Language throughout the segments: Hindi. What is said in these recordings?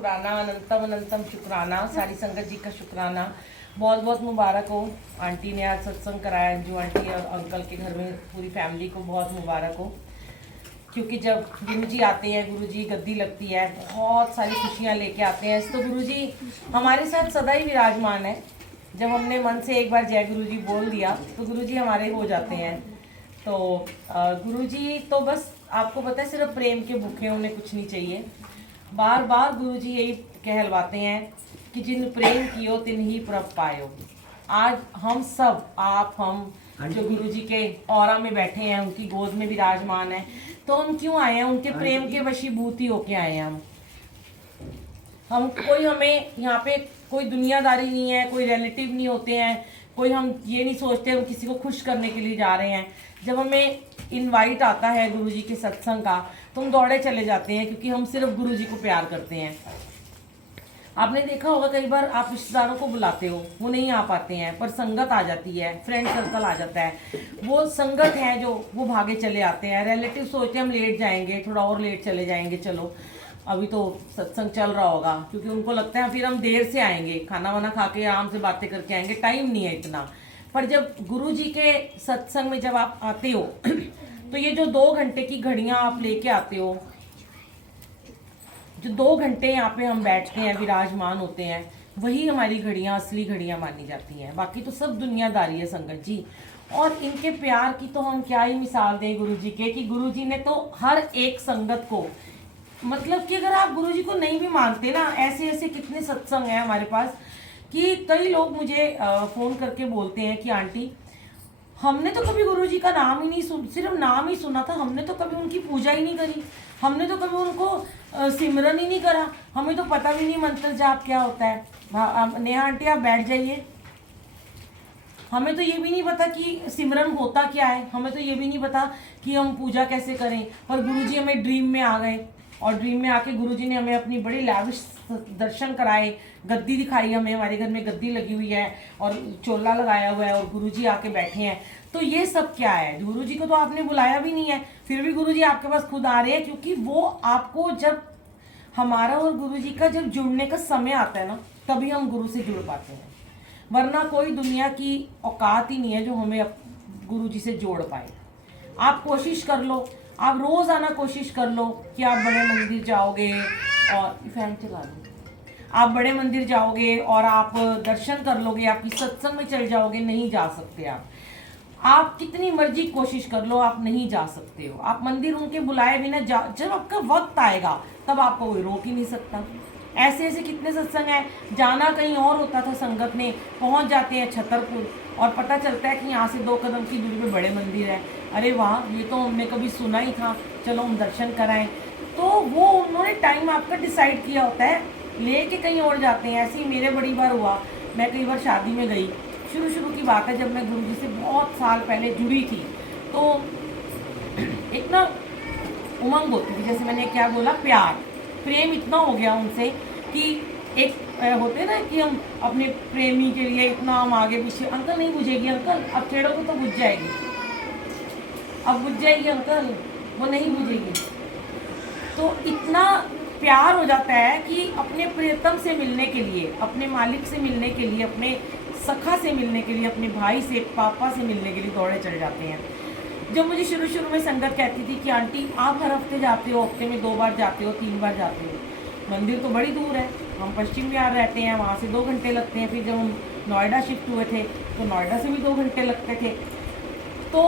शुक्राना अनंतम अनंतम शुक्राना। सारी संगत जी का शुक्राना। बहुत बहुत मुबारक हो। आंटी ने आज सत्संग कराया, अंजू आंटी और अंकल के घर में पूरी फैमिली को बहुत मुबारक हो। क्योंकि जब गुरु जी आते हैं, गुरु जी गद्दी लगती है, बहुत सारी खुशियाँ लेके आते हैं। तो गुरु जी हमारे साथ सदा ही विराजमान है। जब हमने मन से एक बार जय गुरु जी बोल दिया तो गुरु जी हमारे हो जाते हैं। तो गुरु जी तो बस आपको पता है सिर्फ प्रेम के भूखे, उन्हें कुछ नहीं चाहिए। बार बार गुरु जी यही कहलवाते हैं कि जिन प्रेम कियो तिन ही प्रभ पायो। आज हम सब, आप, हम जो गुरु जी के औरा में बैठे हैं, उनकी गोद में विराजमान है, तो हम क्यों आए हैं? उनके प्रेम के वशीभूत ही होके आए हैं। हम कोई, हमें यहाँ पे कोई दुनियादारी नहीं है, कोई रिलेटिव नहीं होते हैं, कोई हम ये नहीं सोचते हम किसी को खुश करने के लिए जा रहे हैं। जब हमें इनवाइट आता है गुरु जी के सत्संग का तो हम दौड़े चले जाते हैं, क्योंकि हम सिर्फ गुरु जी को प्यार करते हैं। आपने देखा होगा कई बार आप रिश्तेदारों को बुलाते हो, वो नहीं आ पाते हैं, पर संगत आ जाती है, फ्रेंड सर्कल आ जाता है, वो संगत है जो वो भागे चले आते हैं। रिलेटिव सोचते हैं हम लेट जाएंगे, थोड़ा और लेट चले जाएंगे, चलो अभी तो सत्संग चल रहा होगा, क्योंकि उनको लगता है फिर हम देर से आएंगे, खाना वाना खा के आराम से बातें करके आएंगे, टाइम नहीं है इतना। पर जब गुरु जी के सत्संग में जब आप आते हो तो ये जो 2 घंटे की घड़ियां आप लेके आते हो, जो 2 घंटे यहाँ पे हम बैठते हैं, विराजमान होते हैं, वही हमारी घड़ियां असली घड़ियां मानी जाती हैं। बाकी तो सब दुनियादारी है संगत जी। और इनके प्यार की तो हम क्या ही मिसाल दें गुरु जी के, कि गुरु जी ने तो हर एक संगत को, मतलब कि अगर आप गुरु जी को नहीं भी मानते ना, ऐसे ऐसे कितने सत्संग हैं हमारे पास कि कई लोग मुझे फ़ोन करके बोलते हैं कि आंटी हमने तो कभी गुरु जी का नाम ही नहीं सुन, सिर्फ नाम ही सुना था, हमने तो कभी उनकी पूजा ही नहीं करी, हमने तो कभी उनको सिमरन ही नहीं करा, हमें तो पता भी नहीं मंत्र जाप क्या होता है। नेहा आंटी आप बैठ जाइए, हमें तो ये भी नहीं पता कि सिमरन होता क्या है, हमें तो ये भी नहीं पता कि हम पूजा कैसे करें। पर गुरुजी हमें ड्रीम में आ गए, और ड्रीम में आके गुरुजी ने हमें अपनी बड़ी लाविश दर्शन कराए, गद्दी दिखाई हमें, हमारे घर में गद्दी लगी हुई है और चोला लगाया हुआ है और गुरुजी आके बैठे हैं। तो ये सब क्या है? गुरुजी को तो आपने बुलाया भी नहीं है, फिर भी गुरुजी आपके पास खुद आ रहे हैं, क्योंकि वो आपको, जब हमारा और गुरुजी का जब जुड़ने का समय आता है ना, तभी हम गुरु से जुड़ पाते हैं। वरना कोई दुनिया की औकात ही नहीं है जो हमें गुरु जी से जोड़ पाए। आप कोशिश कर लो, आप रोज आना कोशिश कर लो कि आप बड़े मंदिर जाओगे और फैन चला लो, आप बड़े मंदिर जाओगे और आप दर्शन कर लोगे, आपकी सत्संग में चल जाओगे, नहीं जा सकते। आप कितनी मर्जी कोशिश कर लो, आप नहीं जा सकते हो। आप मंदिर उनके बुलाए बिना जब आपका वक्त आएगा तब आपको कोई रोक ही नहीं सकता। ऐसे ऐसे कितने सत्संग हैं, जाना कहीं और होता था, संगत ने पहुंच जाते हैं छतरपुर और पता चलता है कि यहाँ से 2 कदम की दूरी पे बड़े मंदिर है। अरे वाह, ये तो हमने कभी सुना ही था, चलो हम दर्शन कराएं। तो वो उन्होंने टाइम आपका डिसाइड किया होता है, लेके कहीं और जाते हैं। ऐसे ही मेरे बड़ी बार हुआ, मैं कई बार शादी में गई, शुरू की बात है, जब मैं गुरु जी से बहुत साल पहले जुड़ी थी, तो एक ना उमंग होती थी, जैसे मैंने क्या बोला, प्रेम इतना हो गया उनसे कि एक होते ना कि हम अपने प्रेमी के लिए इतना हम आगे पीछे, अंकल नहीं बुझेगी, अंकल अब छेड़ोगे तो बुझ जाएगी, अब बुझ जाएगी अंकल, वो नहीं बुझेगी। तो इतना प्यार हो जाता है कि अपने प्रियतम से मिलने के लिए, अपने मालिक से मिलने के लिए, अपने सखा से मिलने के लिए, अपने भाई से, पापा से मिलने के लिए दौड़े चले जाते हैं। जब मुझे शुरू में संगत कहती थी कि आंटी आप हर हफ्ते जाते हो, हफ्ते में 2 बार जाते हो, 3 बार जाते हो, मंदिर तो बड़ी दूर है, हम पश्चिम बिहार रहते हैं, वहाँ से 2 घंटे लगते हैं। फिर जब हम नोएडा शिफ्ट हुए थे तो नोएडा से भी 2 घंटे लगते थे। तो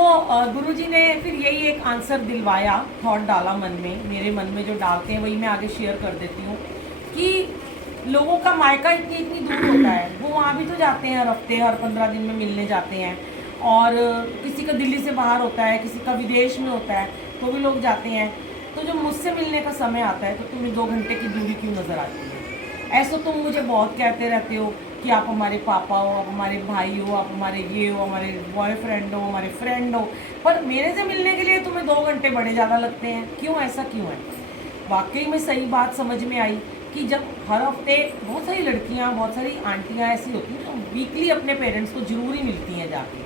गुरुजी ने फिर यही एक आंसर दिलवाया, थॉट डाला मन में, मेरे मन में जो डालते हैं वही मैं आगे शेयर कर देती हूँ, कि लोगों का मायका इतनी दूर होता है, वो वहाँ भी तो जाते हैं हर हफ्ते, हर 15 दिन में मिलने जाते हैं। और किसी का दिल्ली से बाहर होता है, किसी का विदेश में होता है, तो भी लोग जाते हैं। तो जब मुझसे मिलने का समय आता है तो तुम्हें 2 घंटे की दूरी क्यों नज़र आती है? ऐसा तुम मुझे बहुत कहते रहते हो कि आप हमारे पापा हो, आप हमारे भाई हो, आप हमारे ये हो, हमारे बॉयफ्रेंड हो, हमारे फ्रेंड हो, पर मेरे से मिलने के लिए तुम्हें 2 घंटे बड़े ज़्यादा लगते हैं, क्यों? ऐसा क्यों है? वाकई में सही बात समझ में आई कि जब हर हफ्ते बहुत सारी लड़कियाँ, बहुत सारी आंटियाँ ऐसी होती हैं जो वीकली अपने पेरेंट्स को ज़रूरी मिलती हैं जाके,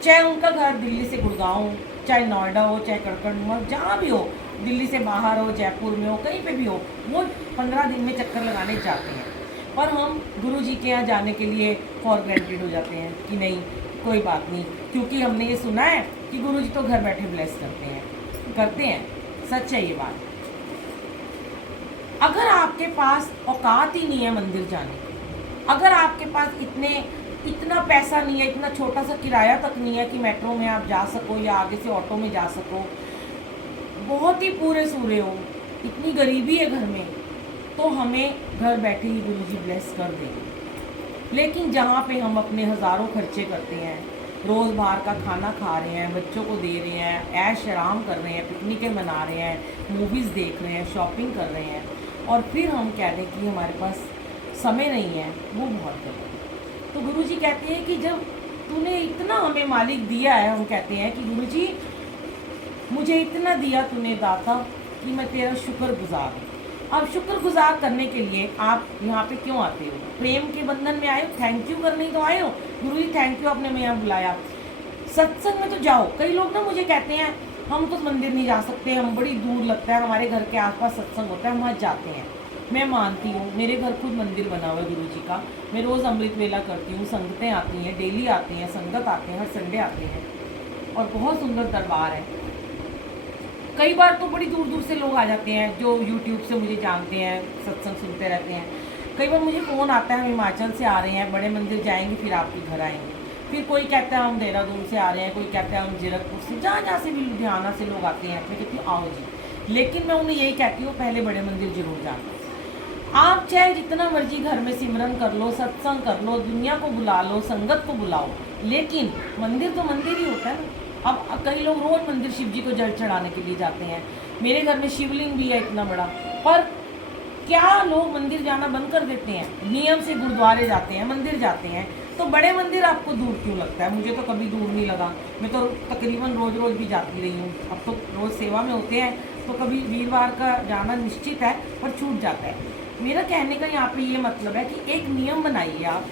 चाहे उनका घर दिल्ली से गुड़गांव हो, चाहे नोएडा हो, चाहे कड़कड़ हो, जहाँ भी हो, दिल्ली से बाहर हो, जयपुर में हो, कहीं पे भी हो, वो 15 दिन में चक्कर लगाने जाते हैं। पर हम गुरु जी के यहाँ जाने के लिए फॉर ग्रांटेड हो जाते हैं कि नहीं कोई बात नहीं, क्योंकि हमने ये सुना है कि गुरु जी तो घर बैठे ब्लेस करते हैं। सच है ये बात। अगर आपके पास औकात ही नहीं है मंदिर जाने की, अगर आपके पास इतना पैसा नहीं है, इतना छोटा सा किराया तक नहीं है कि मेट्रो में आप जा सको या आगे से ऑटो में जा सको, बहुत ही पूरे सूरे हो, इतनी गरीबी है घर में, तो हमें घर बैठे ही गुरुजी ब्लेस कर देंगे। लेकिन जहाँ पे हम अपने हज़ारों खर्चे करते हैं, रोज़ बाहर का खाना खा रहे हैं, बच्चों को दे रहे हैं, ऐश आराम कर रहे हैं, पिकनिकें मना रहे हैं, मूवीज़ देख रहे हैं, शॉपिंग कर रहे हैं, और फिर हम कह दें कि हमारे पास समय नहीं है, वो बहुत गलत है। तो गुरुजी कहते हैं कि जब तूने इतना हमें मालिक दिया है, हम कहते हैं कि गुरुजी मुझे इतना दिया तूने दाता कि मैं तेरा शुक्रगुजार हूँ। अब शुक्रगुजार करने के लिए आप यहाँ पे क्यों आते हो? प्रेम के बंधन में आए हो, थैंक यू करने ही तो आए हो। गुरुजी थैंक यू आपने मैं यहाँ बुलाया। सत्संग में तो जाओ। कई लोग ना मुझे कहते हैं हम तो मंदिर नहीं जा सकते, हम बड़ी दूर लगता है, हमारे घर के आसपास सत्संग होता है, हम वहाँ जाते हैं। मैं मानती हूँ, मेरे घर खुद मंदिर बना हुआ है गुरु जी का, मैं रोज़ अमृत वेला करती हूँ, संगतें आती हैं, डेली आती हैं, संगत आते हैं, हर संडे आते हैं, और बहुत सुंदर दरबार है। कई बार तो बड़ी दूर दूर से लोग आ जाते हैं जो यूट्यूब से मुझे जानते हैं, सत्संग सुनते रहते हैं। कई बार मुझे फ़ोन आता है हम हिमाचल से आ रहे हैं, बड़े मंदिर जाएंगे फिर आपके घर आएंगे। फिर कोई कहता है हम देहरादून से आ रहे हैं, कोई कहता है हम जीरकपुर से, जहाँ जहाँ से भी, लुधियाना से लोग आते हैं। मैं कहती हूँ आओ जी, लेकिन मैं उन्हें यही कहती हूँ पहले बड़े मंदिर जरूर जाना। आप चाहे जितना मर्जी घर में सिमरन कर लो, सत्संग कर लो, दुनिया को बुला लो, संगत को बुलाओ, लेकिन मंदिर तो मंदिर ही होता है ना। अब कई लोग रोज मंदिर शिव जी को जल चढ़ाने के लिए जाते हैं, मेरे घर में शिवलिंग भी है इतना बड़ा, पर क्या लोग मंदिर जाना बंद कर देते हैं? नियम से गुरुद्वारे जाते हैं, मंदिर जाते हैं, तो बड़े मंदिर आपको दूर क्यों लगता है? मुझे तो कभी दूर नहीं लगा, मैं तो तकरीबन रोज़ रोज़ भी जाती रही हूँ। अब तो रोज़ सेवा में होते हैं तो कभी वीरवार का जाना निश्चित है, पर छूट जाता है। मेरा कहने का यहाँ पे ये मतलब है कि एक नियम बनाइए आप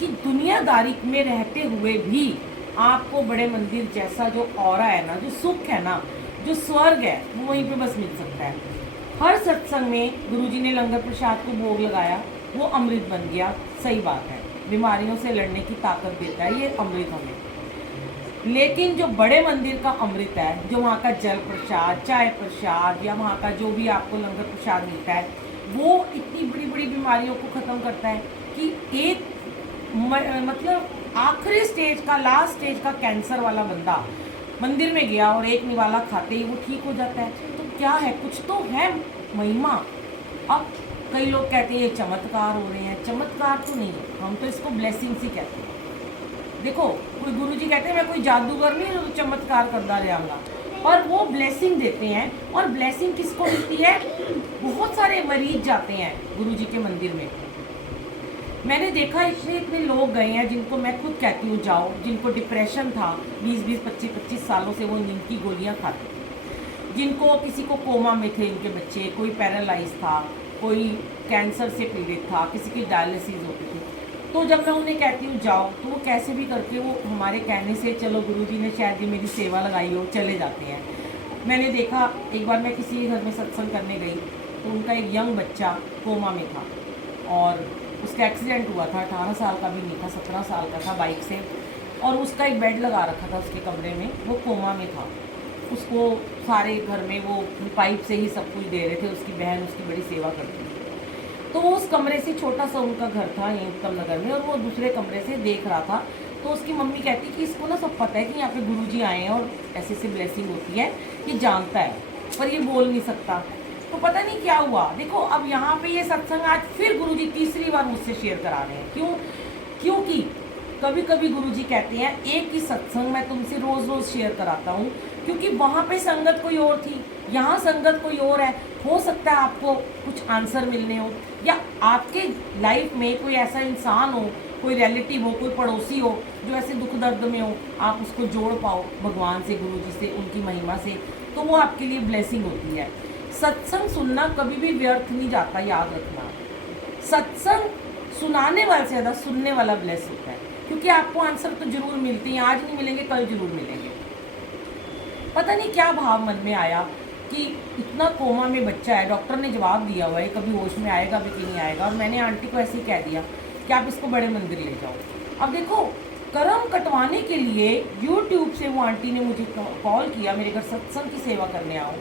कि दुनियादारी में रहते हुए भी आपको बड़े मंदिर जैसा जो ऑरा है ना, जो सुख है ना, जो स्वर्ग है, वो वहीं पे बस मिल सकता है। हर सत्संग में गुरुजी ने लंगर प्रसाद को भोग लगाया, वो अमृत बन गया, सही बात है, बीमारियों से लड़ने की ताकत देता है ये अमृत हमें। लेकिन जो बड़े मंदिर का अमृत है, जो वहाँ का जल प्रसाद, चाय प्रसाद, या वहाँ का जो भी आपको लंगर प्रसाद मिलता है, वो इतनी बड़ी बड़ी बीमारियों को ख़त्म करता है कि एक मतलब आखिरी स्टेज का, लास्ट स्टेज का कैंसर वाला बंदा मंदिर में गया और एक निवाला खाते ही वो ठीक हो जाता है। तो क्या है, कुछ तो है महिमा। अब कई लोग कहते हैं ये चमत्कार हो रहे हैं, चमत्कार तो नहीं, हम तो इसको ब्लेसिंग्स ही कहते हैं। देखो कोई गुरुजी कहते हैं मैं कोई जादूगर नहीं जो चमत्कार करता रहेगा, और वो ब्लेसिंग देते हैं। और ब्लेसिंग किसको मिलती है? बहुत सारे मरीज जाते हैं गुरुजी के मंदिर में। मैंने देखा इतने लोग गए हैं जिनको मैं खुद कहती हूँ जाओ, जिनको डिप्रेशन था, 20-20, 25-25 सालों से वो नींद की गोलियाँ खाते थे, जिनको किसी को कोमा में थे इनके बच्चे, कोई पैरालाइज था, कोई कैंसर से पीड़ित था, किसी की डायलिसिस होती थी। तो जब मैं उन्हें कहती हूँ जाओ, तो वो कैसे भी करके वो हमारे कहने से, चलो गुरुजी ने शायद ही मेरी सेवा लगाई हो, चले जाते हैं। मैंने देखा एक बार मैं किसी घर में सत्संग करने गई तो उनका एक यंग बच्चा कोमा में था और उसका एक्सीडेंट हुआ था, 18 साल का भी नहीं था, 17 साल का था, बाइक से, और उसका एक बेड लगा रखा था उसके कमरे में, वो कोमा में था। उसको सारे घर में वो पाइप से ही सब कुछ दे रहे थे, उसकी बहन उसकी बड़ी सेवा करती थी। तो वो उस कमरे से, छोटा सा उनका घर था यहीं उत्तम नगर में, और वो दूसरे कमरे से देख रहा था। तो उसकी मम्मी कहती कि इसको ना सब पता है कि यहाँ पे गुरुजी आए हैं और ऐसे ऐसे ब्लेसिंग होती है, ये जानता है, पर ये बोल नहीं सकता। तो पता नहीं क्या हुआ। देखो अब यहाँ पे ये सत्संग आज फिर गुरुजी तीसरी बार मुझसे शेयर करा रहे हैं। क्यों? क्योंकि कभी कभी गुरुजी कहते हैं एक ही सत्संग मैं तुमसे रोज़ रोज़ शेयर कराता हूँ, क्योंकि वहाँ पे संगत कोई और थी, यहाँ संगत कोई और है। हो सकता है आपको कुछ आंसर मिलने हो, या आपके लाइफ में कोई ऐसा इंसान हो, कोई रिलेटिव हो, कोई पड़ोसी हो जो ऐसे दुख दर्द में हो, आप उसको जोड़ पाओ भगवान से, गुरुजी से, उनकी महिमा से, तो वो आपके लिए ब्लेसिंग होती है। सत्संग सुनना कभी भी व्यर्थ नहीं जाता, याद रखना। सत्संग सुनाने वाले से ज़्यादा सुनने वाला ब्लेस होता है, क्योंकि आपको आंसर तो जरूर मिलते हैं, आज नहीं मिलेंगे कल जरूर मिलेंगे। पता नहीं क्या भाव मन में आया कि इतना कोमा में बच्चा है, डॉक्टर ने जवाब दिया हुआ है कभी होश में आएगा भी कि नहीं आएगा, और मैंने आंटी को ऐसे ही कह दिया कि आप इसको बड़े मंदिर ले जाओ। अब देखो, कर्म कटवाने के लिए यूट्यूब से वो आंटी ने मुझे कॉल किया, मेरे घर सत्संग की सेवा करने आओ।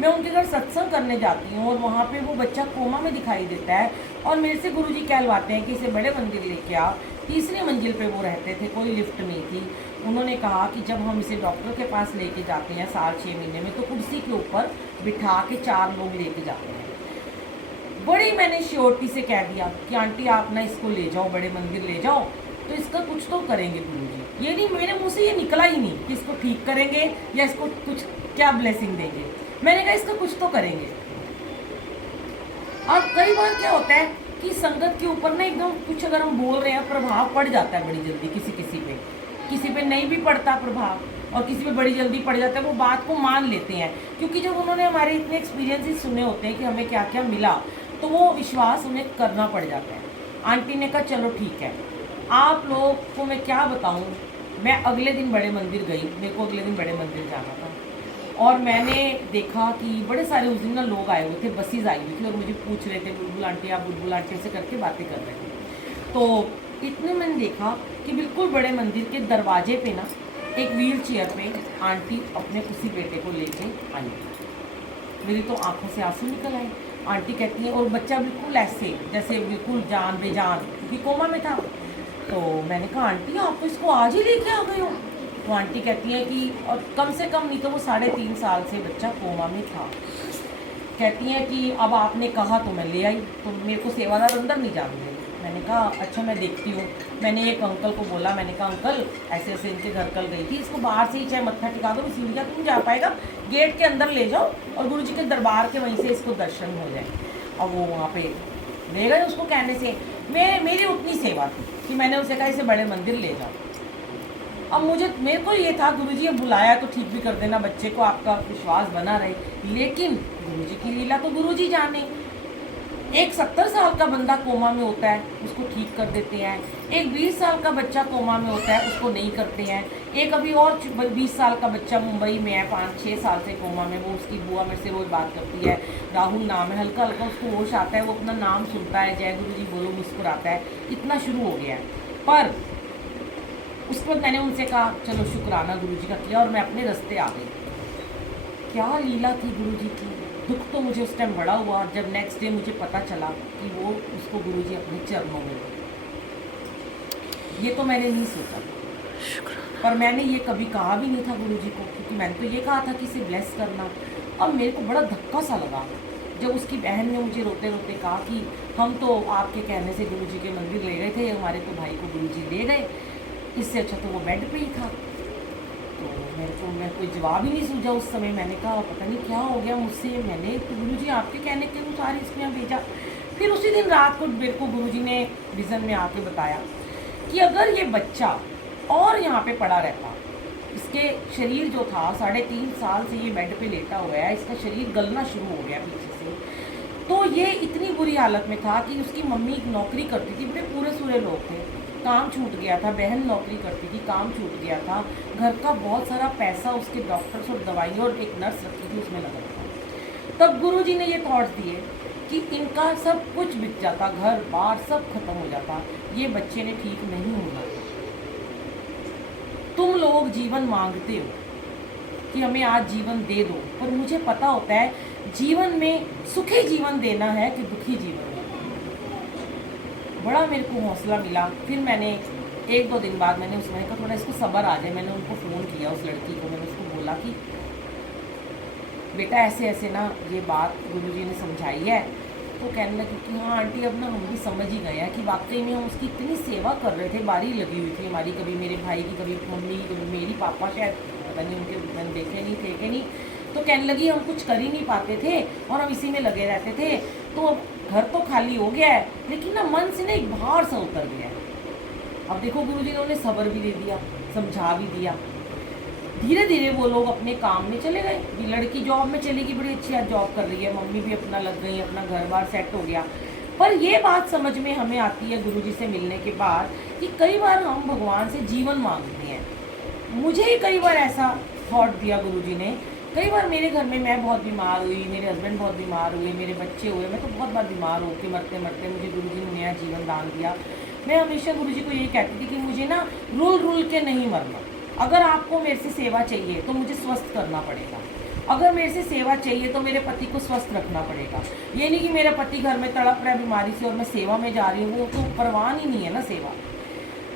मैं उनके घर सत्संग करने जाती हूँ और वहाँ पे वो बच्चा कोमा में दिखाई देता है, और मेरे से गुरुजी कहलवाते हैं कि इसे बड़े मंदिर लेके आ। तीसरी मंजिल पे वो रहते थे, कोई लिफ्ट नहीं थी। उन्होंने कहा कि जब हम इसे डॉक्टर के पास लेके जाते हैं साल 6 महीने में, तो कुर्सी के ऊपर बिठा के 4 लोग लेके जाते हैं। बड़ी मैंने श्योरिटी से कह दिया कि आंटी आप ना इसको ले जाओ, बड़े मंदिर ले जाओ, तो इसका कुछ तो करेंगे गुरुजी। ये नहीं, मेरे मुंह से ये निकला ही नहीं कि इसको ठीक करेंगे या इसको कुछ क्या ब्लेसिंग देंगे। मैंने कहा इसका कुछ तो करेंगे। और कई बार क्या होता है कि संगत के ऊपर ना एकदम कुछ अगर हम बोल रहे हैं, प्रभाव पड़ जाता है बड़ी जल्दी, किसी पे नहीं भी पड़ता प्रभाव, और किसी पे बड़ी जल्दी पड़ जाता है। वो बात को मान लेते हैं, क्योंकि जब उन्होंने हमारे इतने एक्सपीरियंसेस सुने होते हैं कि हमें क्या क्या मिला, तो वो विश्वास उन्हें करना पड़ जाता है। आंटी ने कहा चलो ठीक है। आप लोग को मैं क्या बताऊं, मैं अगले दिन बड़े मंदिर गई, मेरे को अगले दिन बड़े मंदिर जाना था, और मैंने देखा कि बड़े सारे उस दिन ना लोग आए हुए थे, बसेज आई हुई थी, और मुझे पूछ रहे थे बुलबुल आंटी, आप बुलबुल आंटी से करके बातें कर रहे थे। तो इतने मैंने देखा कि बिल्कुल बड़े मंदिर के दरवाजे पे ना एक व्हील चेयर पे आंटी अपने उसी बेटे को लेके आई। मेरी तो आंखों से आंसू निकल आए। आंटी कहती है, और बच्चा बिल्कुल ऐसे जैसे बिल्कुल जान बेजान, क्योंकि कोमा में था। तो मैंने कहा आंटी आप तो इसको आज ही लेके आ गए हो। तो आंटी कहती है कि, और कम से कम नहीं तो वो 3.5 साल से बच्चा कोमा में था। कहती हैं कि अब आपने कहा तो मैं ले आई, तो मेरे को सेवादार अंदर नहीं जाने देंगे। मैंने कहा अच्छा मैं देखती हूँ। मैंने एक अंकल को बोला, मैंने कहा अंकल ऐसे ऐसे इनके घर कल गई थी, इसको बाहर से ही चाहे मत्था टिका दो, सीढ़ियाँ तुम जा पाएगा, गेट के अंदर ले जाओ और गुरुजी के दरबार के वहीं से इसको दर्शन हो जाए। और वो वहाँ पे ले गए उसको कहने से। मेरी उतनी सेवा थी कि मैंने उसे कहा इसे बड़े मंदिर ले जाओ। अब मेरे को ये था गुरुजी अब बुलाया तो ठीक भी कर देना, बच्चे को आपका विश्वास बना रहे, लेकिन गुरुजी की लीला तो गुरुजी जाने। एक 70 साल का बंदा कोमा में होता है, उसको ठीक कर देते हैं। एक 20 साल का बच्चा कोमा में होता है, उसको नहीं करते हैं। एक अभी और 20 साल का बच्चा मुंबई में है, 5-6 साल से कोमा में, वो उसकी बुआ मेरे से रोज बात करती है, राहुल नाम है, हल्का हल्का उसको होश आता है, वो अपना नाम सुनता है, जय गुरु जी बोलो, मुस्कुराता है, इतना शुरू हो गया है। पर उस वक्त मैंने उनसे कहा चलो शुक्राना गुरुजी का किया, और मैं अपने रास्ते आ गई। क्या लीला थी गुरुजी की। दुख तो मुझे उस टाइम बड़ा हुआ जब नेक्स्ट डे मुझे पता चला कि वो उसको गुरुजी अपने चरणों में, ये तो मैंने नहीं सोचा, पर मैंने ये कभी कहा भी नहीं था गुरुजी को, क्योंकि मैंने तो ये कहा था कि इसे ब्लेस करना। अब मेरे को बड़ा धक्का सा लगा जब उसकी बहन ने मुझे रोते रोते कहा कि हम तो आपके कहने से गुरुजी के मंदिर ले गए थे, हमारे तो भाई को गुरुजी ले गए, इससे अच्छा तो वो बेड पे ही था। तो मैं कोई जवाब ही नहीं सूझा उस समय। मैंने कहा पता नहीं क्या हो गया मुझसे, मैंने तो गुरुजी आपके कहने के अनुसार इसको यहाँ भेजा। फिर उसी दिन रात को मेरे को गुरुजी ने विज़न में आके बताया कि अगर ये बच्चा और यहाँ पे पड़ा रहता, इसके शरीर जो था 3.5 साल से ये बेड पे लेटा हुआ है, इसका शरीर गलना शुरू हो गया पीछे से, तो ये इतनी बुरी हालत में था कि उसकी मम्मी नौकरी करती थी, बड़े पूरे सूरे लोग थे, काम छूट गया था, बहन नौकरी करती थी, काम छूट गया था, घर का बहुत सारा पैसा उसके डॉक्टर्स और दवाई और एक नर्स रखी थी उसमें लगा था। तब गुरुजी ने ये थॉट दिए कि इनका सब कुछ बिक जाता, घर बार सब खत्म हो जाता, ये बच्चे ने ठीक नहीं होना। तुम लोग जीवन मांगते हो कि हमें आज जीवन दे दो, पर मुझे पता होता है जीवन में सुखी जीवन देना है कि दुखी जीवन। बड़ा मेरे को हौसला मिला। फिर मैंने 1-2 दिन बाद मैंने उसमें कहा थोड़ा इसको सब्र आ जाए, मैंने उनको फ़ोन किया, उस लड़की को, मैंने उसको बोला कि बेटा ऐसे ऐसे ना ये बात गुरुजी ने समझाई है। तो कहने लगी कि हाँ आंटी अब ना हम भी समझ ही गए हैं कि वाकई में हम उसकी इतनी सेवा कर रहे थे, बारी लगी हुई थी हमारी, कभी मेरे भाई की, कभी मम्मी की, कभी मेरी, पापा शायद पता नहीं उनके मैंने देखे नहीं थे कि नहीं। तो कहने लगी हम कुछ कर ही नहीं पाते थे और हम इसी में लगे रहते थे, तो घर तो खाली हो गया है, लेकिन ना मन से ना एक भार सा उतर गया है। अब देखो गुरुजी ने उन्हें सब्र भी दे दिया, समझा भी दिया। धीरे धीरे वो लोग अपने काम में चले गए। ये लड़की जॉब में चली गई, बड़ी अच्छी आज जॉब कर रही है, मम्मी भी अपना लग गई, अपना घर बार सेट हो गया। पर ये बात समझ में हमें आती है गुरुजी से मिलने के बाद कि कई बार हम भगवान से जीवन मांगते हैं। मुझे ही कई बार ऐसा थॉट दिया गुरुजी ने कई बार मेरे घर में मैं बहुत बीमार हुई, मेरे हस्बैंड बहुत बीमार हुए, मेरे बच्चे हुए, मैं तो बहुत बार बीमार होकर मरते मरते मुझे गुरुजी ने नया जीवन दान दिया। मैं हमेशा गुरुजी को यही कहती थी कि मुझे ना रूल के नहीं मरना। अगर आपको मेरे से सेवा चाहिए तो मुझे स्वस्थ करना पड़ेगा, अगर मेरे से सेवा चाहिए तो मेरे पति को स्वस्थ रखना पड़ेगा। ये नहीं कि मेरा पति घर में तड़प रहा है बीमारी से और मैं सेवा में जा रही हूँ, वो तो परवान ही नहीं है ना सेवा।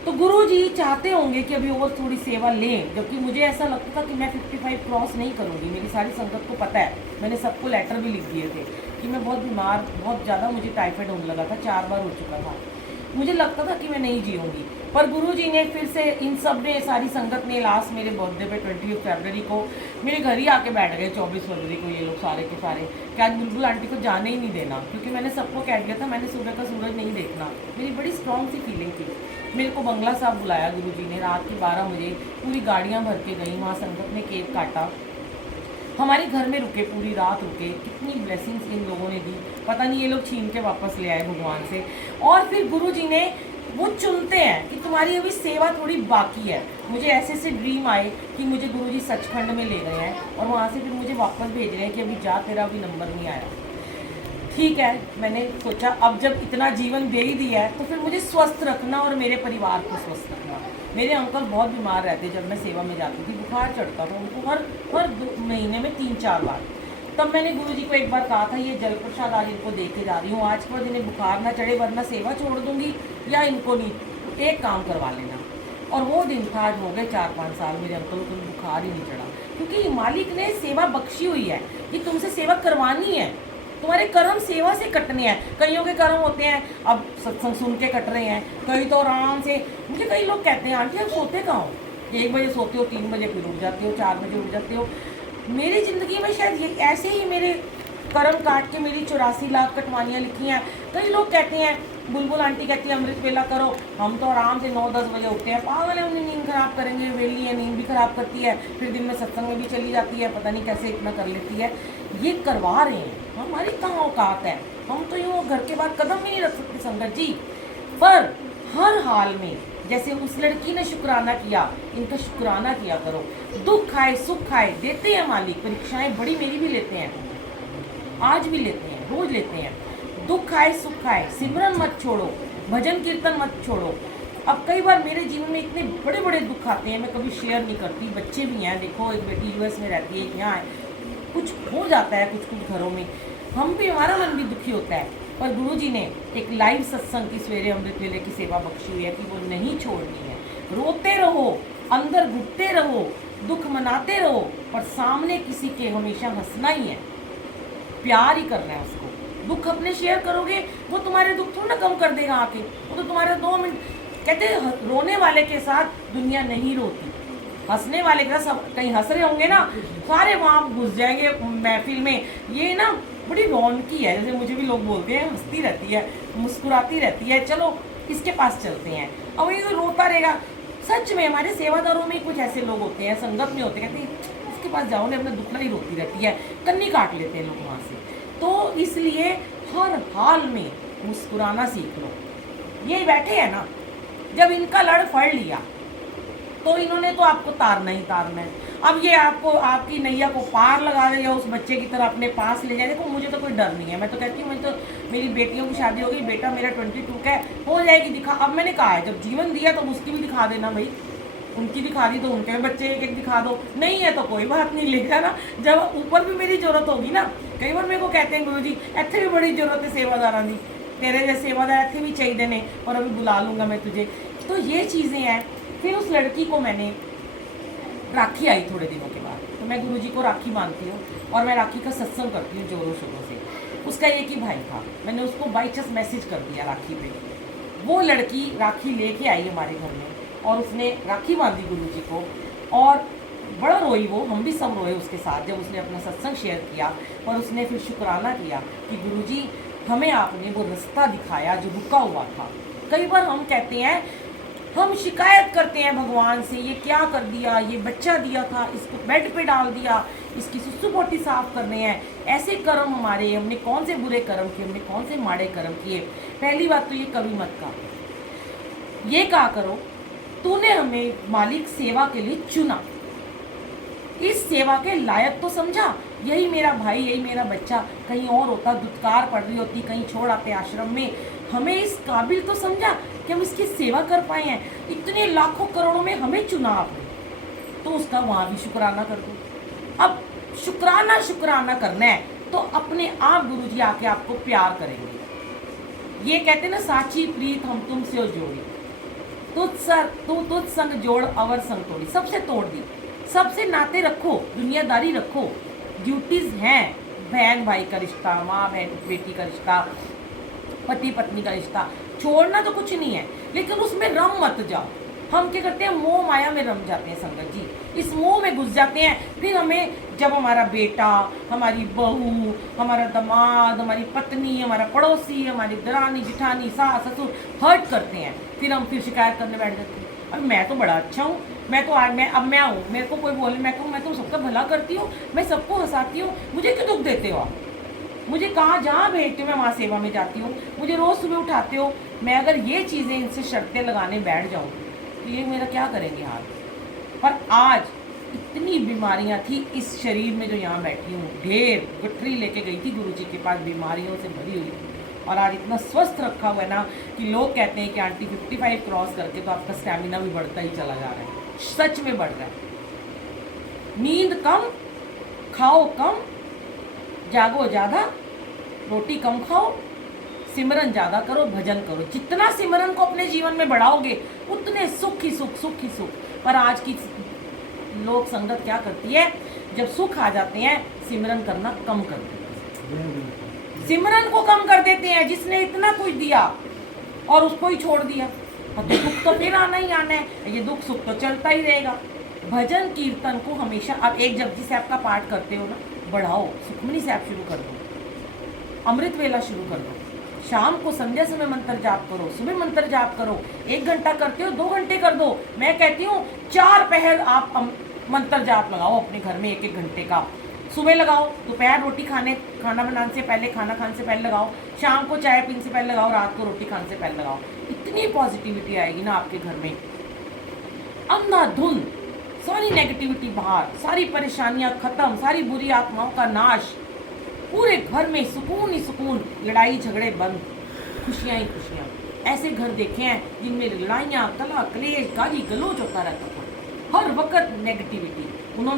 तो गुरुजी चाहते होंगे कि अभी और थोड़ी सेवा लें, जबकि मुझे ऐसा लगता था कि मैं 55 क्रॉस नहीं करूँगी। मेरी सारी संगत को पता है, मैंने सबको लेटर भी लिख दिए थे कि मैं बहुत बीमार, बहुत ज़्यादा मुझे टाइफाइड होने लगा था, 4 बार हो चुका था। मुझे लगता था कि मैं नहीं जीऊँगी, पर गुरुजी ने फिर से इन सब ने, सारी संगत ने लास्ट मेरे बर्थडे पे 20 फरवरी को मेरे घर ही आके बैठ गए। 24 फरवरी को ये लोग सारे के सारे कि आज बुलबुल आंटी को जाने ही नहीं देना, क्योंकि मैंने सबको कह दिया था मैंने सुबह का सूरज नहीं देखना। मेरी बड़ी स्ट्रॉन्ग सी फीलिंग थी। मेरे को बंगला साहब बुलाया गुरुजी ने, रात के 12 बजे पूरी गाड़ियाँ भर के गई, वहाँ संगत ने केक काटा, हमारे घर में रुके, पूरी रात रुके। कितनी ब्लेसिंग्स इन लोगों ने दी, पता नहीं ये लोग छीन के वापस ले आए भगवान से। और फिर गुरुजी ने वो चुनते हैं कि तुम्हारी अभी सेवा थोड़ी बाकी है। मुझे ऐसे ऐसे ड्रीम आए कि मुझे गुरुजी सचखंड में ले गए हैं और वहाँ से फिर मुझे वापस भेज रहे हैं कि अभी जा, तेरा अभी नंबर नहीं आया। ठीक है, मैंने सोचा अब जब इतना जीवन दे ही दिया है तो फिर मुझे स्वस्थ रखना और मेरे परिवार को स्वस्थ रखना। मेरे अंकल बहुत बीमार रहते, जब मैं सेवा में जाती थी बुखार चढ़ता था उनको हर महीने में 3-4 बार। तब मैंने गुरुजी को एक बार कहा था ये जल प्रसाद आज इनको दे के जा रही हूँ, आज पर इन्हें बुखार ना चढ़े वरना सेवा छोड़ दूंगी या इनको नहीं, एक काम करवा लेना। और वो दिन था, आज हो गए 4-5 साल, मेरे अंकल को बुखार ही नहीं चढ़ा, क्योंकि मालिक ने सेवा बख्शी हुई है कि तुमसे सेवा करवानी है। तुम्हारे कर्म सेवा से कटने हैं। कईयों के कर्म होते हैं अब सत्संग सुन के कट रहे हैं, कई तो आराम से। मुझे कई लोग कहते हैं आंटी आप सोते कहाँ हो, 1 बजे सोते हो, 3 बजे फिर उठ जाते हो, 4 बजे उठ जाते हो। मेरी ज़िंदगी में शायद ये ऐसे ही मेरे कर्म काट के मेरी 84 लाख कटवानियाँ लिखी हैं। कई लोग कहते हैं, बुलबुल आंटी कहती है अमृत वेला करो, हम तो आराम से 9-10 बजे उठते हैं, पागल है, उन्हें नींद खराब करेंगे, वेली है, नींद भी खराब करती है, फिर दिन में सत्संग में भी चली जाती है, पता नहीं कैसे इतना कर लेती है। ये करवा रहे हैं, हमारी कहाँ औकात है, हम तो यूँ घर के बाद कदम भी नहीं रख सकते संगत जी। पर हर हाल में जैसे उस लड़की ने शुक्राना किया, इनका शुक्राना किया करो। दुख आए सुख आए देते हैं मालिक, परीक्षाएं बड़ी मेरी भी लेते हैं, आज भी लेते हैं, रोज लेते हैं। दुख आए सुख आए, सिमरन मत छोड़ो, भजन कीर्तन मत छोड़ो। अब कई बार मेरे जीवन में इतने बड़े बड़े दुख आते हैं, मैं कभी शेयर नहीं करती। बच्चे भी हैं, देखो एक बेटी US में रहती है, एक यहाँ है, कुछ हो जाता है कुछ घरों में, हम भी, हमारा मन भी दुखी होता है। पर गुरुजी ने एक लाइव सत्संग की सवेरे अमृत वेले की सेवा बख्शी हुई है कि वो नहीं छोड़नी है। रोते रहो, अंदर घुटते रहो, दुख मनाते रहो, पर सामने किसी के हमेशा हंसना ही है, प्यार ही करना है उसको। दुख अपने शेयर करोगे, वो तुम्हारे दुख थोड़ा ना कम कर देगा आके, वो तो तुम्हारे 2 मिनट, कहते रोने वाले के साथ दुनिया नहीं रोती, हंसने वाले के साथ सब, कहीं हंस रहे होंगे ना, सारे वहाँ घुस जाएंगे महफिल में। ये ना बड़ी रौनकी है, जैसे मुझे भी लोग बोलते हैं हंसती रहती है, मुस्कुराती रहती है, चलो इसके पास चलते हैं। अब ये रोता रहेगा, सच में हमारे सेवादारों में कुछ ऐसे लोग होते हैं, संगत में होते हैं, कहते हैं इसके पास जाओ ना, अपना दुखड़ा ही रोती रहती है, कन्नी काट लेते हैं लोग वहाँ से। तो इसलिए हर हाल में मुस्कुराना सीख लो। ये बैठे हैं ना, जब इनका लड़ फड़ लिया तो इन्होंने तो आपको तारना ही तारना है। अब ये आपको आपकी नैया को पार लगा दे या उस बच्चे की तरह अपने पास ले जाए। देखो मुझे तो कोई डर नहीं है, मैं तो कहती हूँ, मैं तो, मेरी बेटियों की शादी हो गई, बेटा मेरा 22 का है, हो जाएगी दिखा। अब मैंने कहा है जब जीवन दिया तो उसकी भी दिखा देना भाई, उनकी दिखा दी तो उनके बच्चे एक दिखा दो, नहीं है तो कोई बात नहीं, ले जाना। जब ऊपर भी मेरी जरूरत होगी ना, कई बार मेरे को कहते हैं गुरुजी इतने भी बड़ी जरूरत है सेवादारा की, तेरे जैसे सेवादार इतने भी चाहिए ने, और अभी बुला लूँगा मैं तुझे। तो ये चीज़ें हैं। फिर उस लड़की को मैंने, राखी आई थोड़े दिनों के बाद, तो मैं गुरुजी को राखी मानती हूँ और मैं राखी का सत्संग करती हूँ जोरों शोरों से। उसका एक ही भाई था, मैंने उसको बाई चांस मैसेज कर दिया राखी पे। वो लड़की राखी लेके आई हमारे घर में और उसने राखी बांधी गुरुजी को, और बड़ा रोई वो, हम भी सब रोए उसके साथ जब उसने अपना सत्संग शेयर किया। और उसने फिर शुक्राना किया कि गुरुजी हमें आपने वो रास्ता दिखाया जो रुका हुआ था। कई बार हम कहते हैं, हम शिकायत करते हैं भगवान से, ये क्या कर दिया, ये बच्चा दिया था, इसको बेड पे डाल दिया, इसकी सुसु पोटी साफ करने हैं, ऐसे कर्म हमारे, हमने कौन से बुरे कर्म किए, हमने कौन से माड़े कर्म किए। पहली बात तो ये कभी मत कहा, ये कहा करो तूने हमें मालिक सेवा के लिए चुना, इस सेवा के लायक तो समझा। यही मेरा भाई, यही मेरा बच्चा कहीं और होता, दुत्कार पड़ रही होती, कहीं छोड़ आते आश्रम में, हमें इस काबिल तो समझा कि हम इसकी सेवा कर पाए हैं। इतने लाखों करोड़ों में हमें चुना आपने, तो उसका वहाँ भी शुक्राना कर दो। अब शुक्राना करना है तो अपने आप गुरुजी आके आपको प्यार करेंगे। ये कहते हैं ना, साची प्रीत हम तुमसे हो जोड़ी, तुझ संग जोड़ अवर संग तोड़ी। सबसे तोड़ दी, सबसे नाते रखो, दुनियादारी रखो, ड्यूटीज हैं, बहन भाई का रिश्ता, माँ बहन बेटी का रिश्ता, पति पत्नी का रिश्ता, छोड़ना तो कुछ नहीं है, लेकिन उसमें रम मत जाओ। हम क्या करते हैं, मोह माया में रम जाते हैं संगत जी, इस मोह में घुस जाते हैं। फिर हमें जब हमारा बेटा, हमारी बहू, हमारा दामाद, हमारी पत्नी, हमारा पड़ोसी, हमारी दरानी जिठानी, सास ससुर हर्ट करते हैं, फिर शिकायत करने बैठ जाते हैं। अब मैं तो बड़ा अच्छा हूँ, मैं तो अब मैं हूँ, मेरे को कोई बोले, मैं कहूँ मैं तो सबका भला करती हूँ, मैं सबको हंसाती हूँ, मुझे क्यों दुख देते हो आप? मुझे कहाँ जहाँ भेजते हो मैं वहाँ सेवा में जाती हूँ, मुझे रोज़ सुबह उठाते हो। मैं अगर ये चीज़ें इनसे शर्तें लगाने बैठ जाऊँ तो ये मेरा क्या करेंगे हाल। पर आज इतनी बीमारियां थी इस शरीर में जो यहाँ बैठी हूँ, ढेर गठरी लेके गई थी गुरुजी के पास, बीमारियों से भरी हुई थी, और आज इतना स्वस्थ रखा हुआ है ना कि लोग कहते हैं कि आंटी 55 क्रॉस करके तो आपका स्टैमिना भी बढ़ता ही चला जा रहा है। सच में बढ़ रहा है। नींद कम, खाओ कम, जागो ज़्यादा, रोटी कम खाओ, सिमरन ज़्यादा करो, भजन करो। जितना सिमरन को अपने जीवन में बढ़ाओगे उतने सुख ही सुख। पर आज की लोग संगत क्या करती है, जब सुख आ जाते हैं सिमरन करना कम कर देते हैं, सिमरन को कम कर देते हैं। जिसने इतना कुछ दिया और उसको ही छोड़ दिया, दुख तो फिर आना ही आना है, ये दुख सुख तो चलता ही रहेगा। भजन कीर्तन को हमेशा, अब एक जपजी साहब का पाठ करते हो ना, बढ़ाओ, सुखमनी साहब शुरू कर दो, अमृत वेला शुरू कर दो, शाम को संध्या समय मंत्र जाप करो, सुबह मंत्र जाप करो। 1 घंटा करते हो 2 घंटे कर दो। मैं कहती हूँ 4 पहर आप मंत्र जाप लगाओ अपने घर में, 1-1 घंटे का। सुबह लगाओ, दोपहर खाना बनाने से पहले, खाना खाने से पहले लगाओ, शाम को चाय पीने से पहले लगाओ, रात को रोटी खाने से पहले लगाओ। इतनी पॉजिटिविटी आएगी ना आपके घर में, अंधाधुंध सारी नेगेटिविटी बाहर, सारी परेशानियां खत्म, सारी बुरी आत्माओं का नाश, पूरे घर में सुकून ही सुकून, लड़ाई झगड़े बंद, खुशियां ही खुशियां। ऐसे घर देखे हैं जिनमें लड़ाइयाँ, कला क्लेश, गाली गलौज होता रहता था, हर वक्त नेगेटिविटी।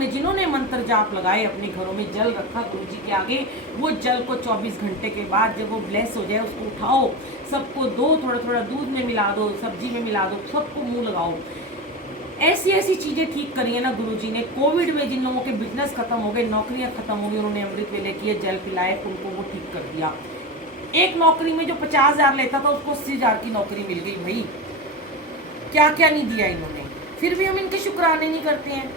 जिन्होंने मंत्र जाप लगाए, अपने घरों में जल रखा गुरुजी के आगे, वो जल को 24 घंटे के बाद जब वो ब्लेस हो जाए उसको उठाओ, सबको दो, थोड़ा थोड़ा दूध में मिला दो, सब्जी में मिला दो, सबको मुंह लगाओ। ऐसी चीज़ें ठीक करी है ना गुरुजी ने। कोविड में जिन लोगों के बिजनेस खत्म हो गए, नौकरियां खत्म हो गई, उन्होंने अमृत वेले किए, जल पिलाए, उनको वो ठीक कर दिया। एक नौकरी में जो 50,000 लेता था उसको 80,000 की नौकरी मिल गई। भाई क्या क्या नहीं दिया इन्होंने, फिर भी हम इनके शुक्राने नहीं करते हैं,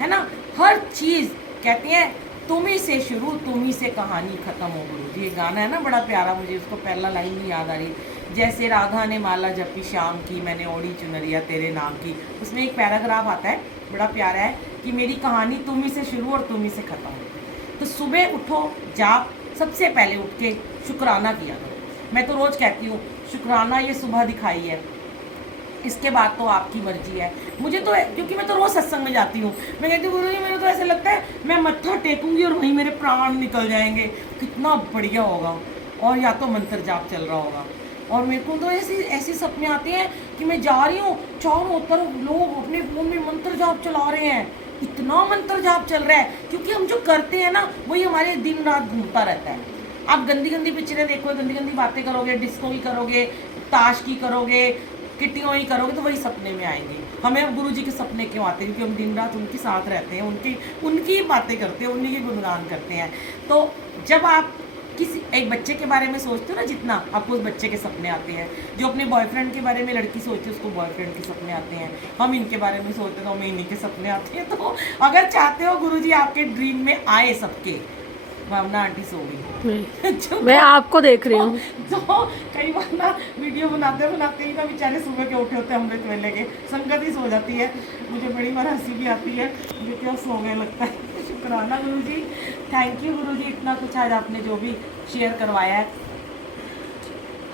है ना। हर चीज़ कहते हैं तुम्ही से शुरू, तुम्ही से कहानी खत्म हो गुरुजी। ये गाना है ना बड़ा प्यारा, मुझे उसको पहला लाइन नहीं याद आ रही। जैसे राधा ने माला जपी शाम की, मैंने ओढ़ी चुनरिया तेरे नाम की। उसमें एक पैराग्राफ आता है बड़ा प्यारा है कि मेरी कहानी तुम ही से शुरू और तुम ही से ख़त्म हो। तो सुबह उठो, जाप सबसे पहले उठ के शुक्राना किया करो। मैं तो रोज़ कहती हूँ शुक्राना ये सुबह दिखाई है, इसके बाद तो आपकी मर्जी है। मुझे तो, क्योंकि मैं तो रोज़ सत्संग में जाती हूँ, मैं कहती हूँ गुरुजी मेरे तो ऐसे लगता है मैं मत्था टेकूंगी और वहीं मेरे प्राण निकल जाएंगे, कितना बढ़िया होगा। और या तो मंत्र जाप चल रहा होगा, और मेरे को तो ऐसे सपने आते हैं कि मैं जा रही हूँ, चारों तरफ लोग अपने फ़ोन में मंत्र जाप चला रहे हैं, इतना मंत्र जाप चल रहा है। क्योंकि हम जो करते हैं ना वही हमारे दिन रात घूमता रहता है। आप गंदी गंदी पिक्चरें देखो, गंदी गंदी बातें करोगे, डिस्को ही करोगे, ताश की करोगे, किट्टियों ही करोगे, तो वही सपने में आएंगे। हमें गुरुजी के सपने क्यों आते हैं? क्योंकि हम दिन रात उनके साथ रहते हैं, उनकी बातें करते हैं, उन्हीं की गुणगान करते हैं। तो जब आप किसी एक बच्चे के बारे में सोचते हो ना, जितना आपको उस बच्चे के सपने आते हैं। जो अपने बॉयफ्रेंड के बारे में लड़की सोचती है उसको बॉयफ्रेंड के सपने आते हैं। हम इनके बारे में सोचते हैं तो हमें इन्हीं के सपने आते हैं। तो अगर चाहते हो गुरुजी आपके ड्रीम में आए सबके, भावना आंटी सो गई मैं आपको देख रही हूँ। तो कई बार ना वीडियो बनाते ही ना बेचारे सुबह के उठे होते हैं अमृत वेले के, संगत ही सो जाती है। मुझे बड़ी बार हंसी भी आती है, मुझे क्या सो गए लगता है। शुक्राना गुरुजी, थैंक यू गुरुजी, इतना कुछ आज आपने जो भी शेयर करवाया है।